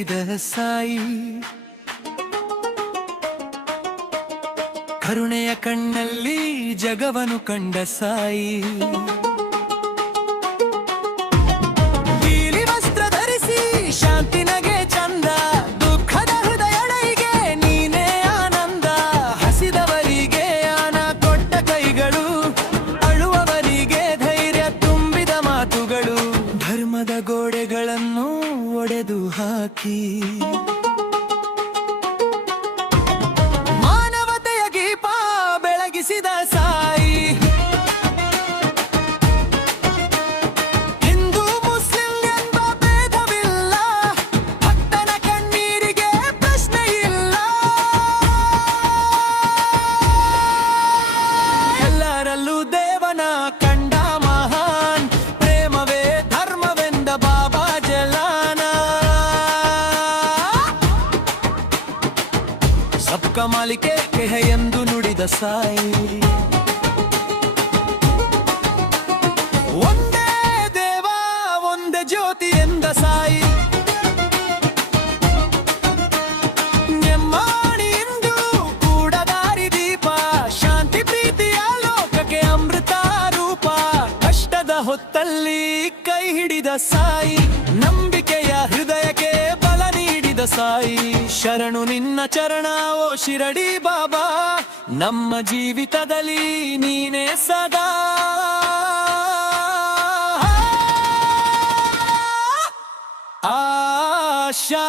ಬೆಳಗಿಸಿದ ಸಾಯಿ, ಕರುಣೆಯ ಕಣ್ಣಲ್ಲಿ ಜಗವನು ಕಂಡ ಸಾಯಿ. ನೀಲಿ ವಸ್ತ್ರ ಧರಿಸಿ ಶಾಂತಿ ನಗೆ ಚಂದ, ದುಃಖದ ಹೃದಯಗಳಿಗೆ ನೀನೇ ಆನಂದ. ಹಸಿದವರಿಗೆ ಅನ್ನ ಕೊಟ್ಟ ಕೈಗಳು, ಅಳುವವರಿಗೆ ಧೈರ್ಯ ತುಂಬಿದ ಮಾತುಗಳು. ಧರ್ಮದ ಗೋಡೆಗಳನ್ನು ಒಡೆದು ಹಾಕಿ ಮಾನವತೆಯ ದೀಪ ಬೆಳಗಿಸಿದ ಸಾಯಿ. ಹಿಂದೂ ಮುಸ್ಲಿಂ ಎಂಬ ಭೇದವಿಲ್ಲ, ಭಕ್ತನ ಕಣ್ಣೀರಿಗೆ ಪ್ರಶ್ನೆ ಇಲ್ಲ. ಎಲ್ಲರಲ್ಲೂ ದೇವನ ಕಂಡ ಮಹಾನ್, ಪ್ರೇಮವೇ ಧರ್ಮವೆಂದ ಬಾಬಾ ಜಲಾನ. ಸಬ್ಕಾ ಮಾಲಿಕೆ ಹೈ ಎಂದು ನುಡಿದ ಸಾಯಿ. ಒಂದೇ ದೇವ ಒಂದೇ ಜ್ಯೋತಿ ಎಂದ ಸಾಯಿ. ನೆಮ್ಮಾಣಿ ಎಂದು ಕೂಡ ದಾರಿ ದೀಪ, ಶಾಂತಿ ಪ್ರೀತಿಯ ಲೋಕಕ್ಕೆ ಅಮೃತ ರೂಪ. ಕಷ್ಟದ ಹೊತ್ತಲ್ಲಿ ಕೈ ಹಿಡಿದ ಸಾಯಿ, ನಂಬಿಕೆಯ ಹೃದಯಕ್ಕೆ ಬಲ ನೀಡಿದ ಸಾಯಿ. ಶರಣು ನಿನ್ನ ಚರಣ ಓ ಶಿರಡಿ ಬಾಬಾ, ನಮ್ಮ ಜೀವಿತದಲ್ಲಿ ನೀನೇ ಸದಾ. ಆಶಾ